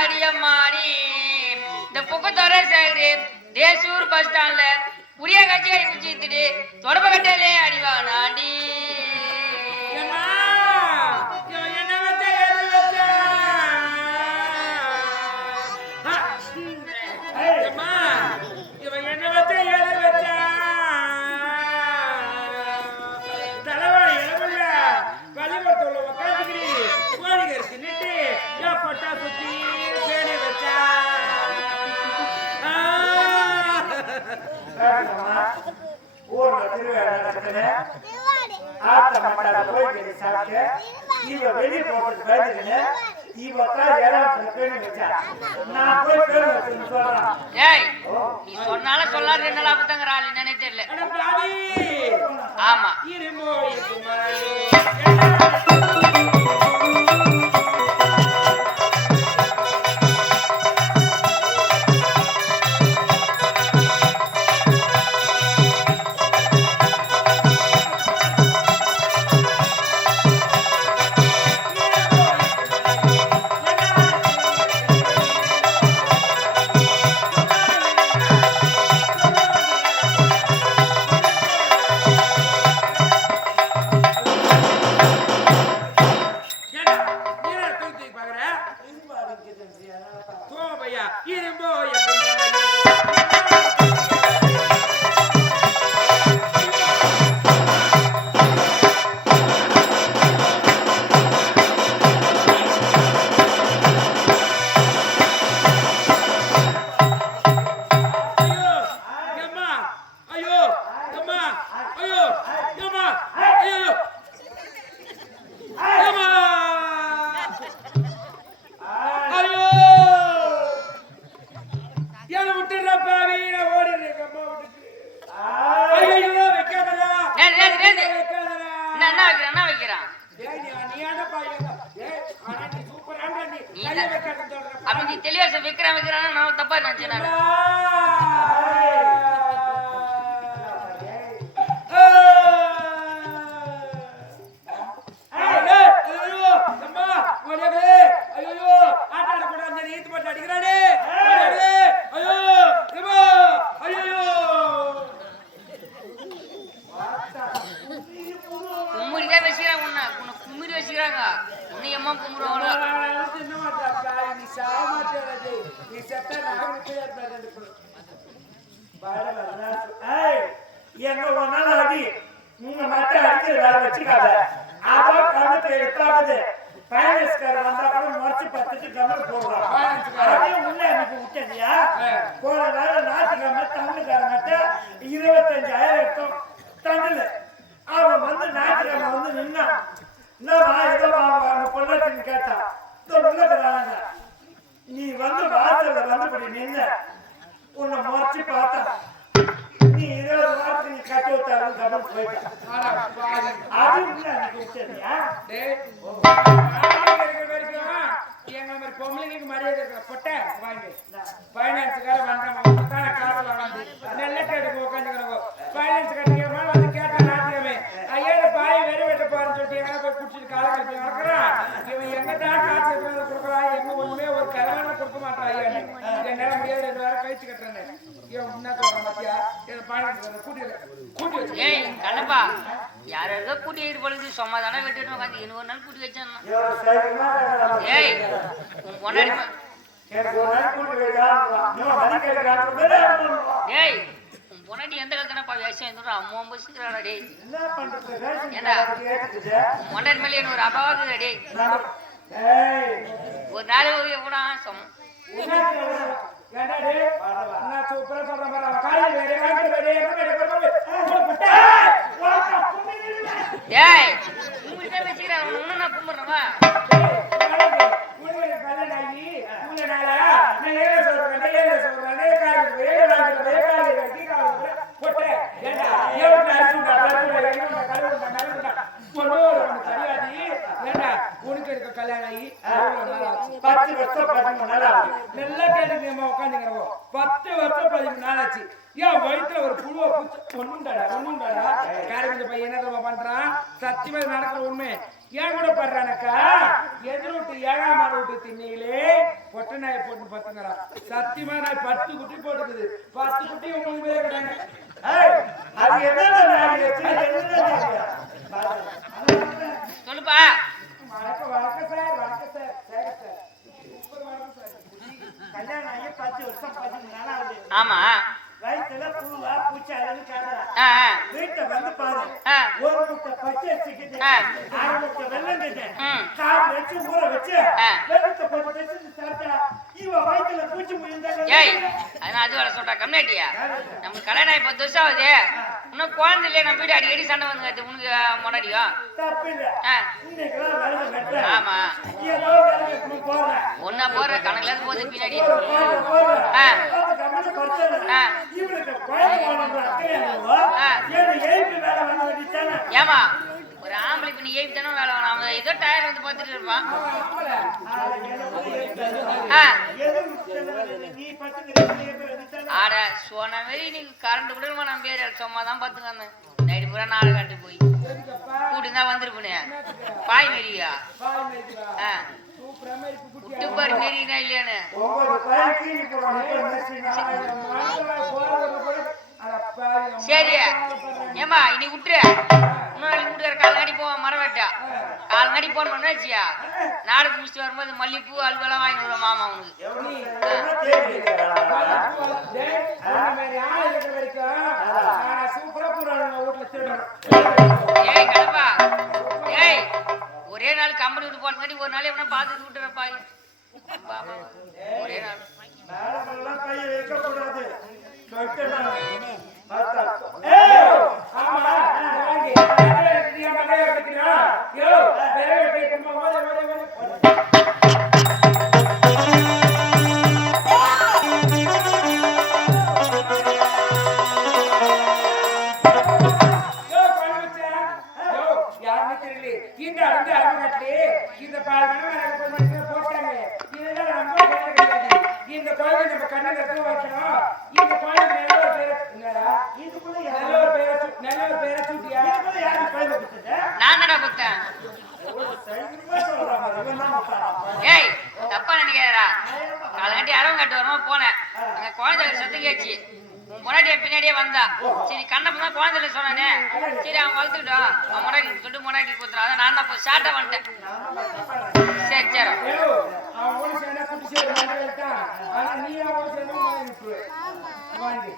அடியம்மாடி இந்த புக்கத்தோர சேகரி தேசூர் பஸ் ஸ்டாண்ட்ல உரிய கட்சி கை குச்சிட்டு தொடர்பு கட்டையிலே அடிவானாண்டி ஊர்ல திருவிழா நடக்குது ஆத்த மட்டால போய் சாப்பிட்டு இவ வெளியே போட்டு பயந்துன்னு இவ பேர் வச்சா நான் போய் பேர் வச்சுன்னு சொல்றேன். ஏய் நீ சொன்னாலும் சொல்லாது என்னலாம் அப்பதாங்கிற ஆள் என்னன்னே தெரியல. ஆமா அப்படி தெளிவா வைக்கிறான் நான் தப்பா நினைச்சேன். கும்மிடிதான் வச்சுக்கிறாங்க உன்னை கும்மிடி வச்சுக்கிறாங்க உன்னையம்மா கும்பிடுவாங்க. எங்க ஒன்னாலும் அடி உங்க மட்டும் அடிக்கிற வேலை வச்சுக்காத. அதோ கணக்கு எடுத்தாது பைனான்ஸ்கார வந்தா கூட முறைச்சு பத்துட்டு கவனம் போடுறான். அதையும் உள்ள எனக்கு விட்டதியா போற வேலை ஞாயிற்றுக்கிழமை தமிழ்கார மட்டும் 25,000 எடுத்தோம் தமிழ். அவன் வந்து ஞாயிற்றுக்கிழமை வந்து நின்னான். என்னவா ஏதோ அவங்க பொள்ளாச்சின்னு கேட்டான். உள்ளாங்க நீ வந்து வாசல்ல வந்தபடி நின்ன உன்னை முறைச்சு பார்த்தா நீ 20 வாரத்துக்கு நீ கட்டி விட்டாலும் கவனம் போயிட்டான். அது உள்ள எனக்கு விட்டதியா எங்களை மாதிரி பொம்பளைங்களுக்கு மரியாதை இருக்கிற பொட்டை வாங்கி பைனான்ஸுக்கார வந்தாங்க காசு வாங்கி நெல்லட்டை எடுக்க உட்காந்துக்கிறோம். பைனான்ஸ் கட்டிக்கிற வந்து கேட்டா நாட்டியமே ஐயா பாய் வெறி வெட்ட போறேன்னு சொல்லிட்டு எங்க போய் குடிச்சிட்டு கால கட்டி நடக்கிறான். இவன் எங்க தான் காசு எதுவும் கொடுக்குறான் எங்க ஒண்ணுமே ஒரு கலவான கொடுக்க மாட்டான். ஐயா என்னால முடியாது 2 வாரம் கழிச்சு கட்டுறேன். இவன் என்ன சொல்றான் மத்தியா பைனான்ஸ் கூட்டி வச்சு கண்ணப்பா யாரோ கூட்டி பொழுது சும்மா தானே வெட்டிட்டு உட்காந்து இன்னொரு நாள் கூட்டி வச்சான். ஏய் பொன்னாடி ஏய் பொன்னாடி எந்த கல்யாணப்பா வேஷம் அம்மா பசுக்கிறாடா டேய் ஏண்டா பொன்னாடி மேலே ஒரு அபாவாக்குதா டேய் ஒரு நாள் கூட சொம் ஏய் உங்கள்கிட்ட வச்சுக்கிறேன் ஒன்னும் நான் கும்பிட்றவா கல்யாணம் ஆகி 10 வருஷம் 13 நாள் நல்லா கேட்டு உட்காந்துங்கிறோம் 10 வருஷம் 13 3 நாள் ஆச்சு. ஏன் வயித்துல ஒரு புழுவை பூச்சி ஒண்ணுண்டாடா காரஞ்ச பையன் என்ன தெரியுமா பண்றான்? சத்தியமா இது நடக்கிற உண்மை. ஏன் கூட பண்றானக்கா? எதிர் விட்டு 7ஆம் ஆள் விட்டு திண்ணிகளே பொட்டை நாயை போட்டு பத்துங்கிறான். சத்தியமா நாய் 10 குட்டி போட்டுக்குது. 10 குட்டி உங்களுக்கு பேர் கிடையாது. அது என்னடா நாய் வச்சு என்னடா சொல்லுப்பா. வணக்கம் சார். சார் சூப்பர் வணக்கம் சார். கல்யாணம் ஆகி 10 வருஷம் 10 நாள் ஆகுது. ஆமா. வயிற்றுல புழுவா பூச்சி அழகு காதலா வீட்டை வந்து பாரு. ஒரு முட்டை பச்சை வச்சுக்கிட்டு 6 முட்டை வெள்ளம் கட்டு கால் வச்சு ஊற வச்சு வெள்ளத்தை போட்டு வச்சு சாப்பிட்டா இவ வயிற்றுல பூச்சி முயந்தாங்க. ஏய் அதனால அது வேலை சொல்றா கம்யூனிட்டியா. நமக்கு கல்யாணம் ஆகி 10 வருஷம் ஆகுது. இன்னும் குழந்தை இல்லையா? நம்ம வீடு அடிக்கடி சண்டை வந்துங்க உனக்கு முன்னாடியும். தப்பு இல்லை. இன்னைக்கெல்லாம் வெள்ளம் கட்டுற. ஆமா ஏதோ வெள்ளம் கட்டணும் போடுறேன். ஒன்னா போடுற கணக்குல போது பின்னாடி. இவனுக்கு குழந்தை வேணும்ன்ற அக்கறை என்னவோ ஏன்னா ஏய்ப்பு வேலை வந்து அடிச்சானே. ஏமா ஒரு ஆம்பளை இப்ப நீ ஏய்ப்பு தானே வேலை வேணும். அவன் ஏதோ டயர் வந்து பார்த்துட்டு இருப்பான். ஆட சொன்ன மாதிரி நீ கரண்ட் கூட நம்ம பேர் சும்மா தான் பார்த்துக்காங்க. நைட்டு பூரா நாளை காட்டு போய் கூட்டு தான் வந்துருப்பனே பாய் மாரியா விட்டு பாரு மாரினா இல்லையானு. சரி ஏமா இன்னைக்கு விட்டுரு. இன்னொரு விட்டுற 4 நாடி போவோம் மரம் வெட்டா 4 நாடி போன வச்சியா. நாடகம் முடிச்சுட்டு வரும்போது மல்லிப்பூ அல்வெல்லாம் வாங்கி வருவோம் மாமா உனக்கு. ஏய் கலப்பா ஏய் ஒரே நாள் கம்பெனி விட்டு போனங்காட்டி ஒரு நாள் எவனா பார்த்துட்டு விட்டுறப்பா. ஒரே நாள் கையை வைக்கக்கூடாது. ஏய் தப்பா நினைக்காதடா. 4 நாட்டி அரவம் கட்டு வரமா போனேன். அங்க குழந்தை சத்தம் கேச்சு. உன் முன்னாடியே பின்னாடியே வந்தா. சரி கண்ணப்ப தான் குழந்தைல சொன்னானே. சரி அவன் வளர்த்துக்கிட்டோம். அவன் முன்னாடி சொல்லிட்டு முன்னாடி கொடுத்துறான். அதான் நான் தான் போய் ஷார்ட்டா வந்துட்டேன். சரி சரி அவன் சேர்ந்தா குட்டி சேர்ந்து ஆனா நீ அவன் சேர்ந்து வாங்கி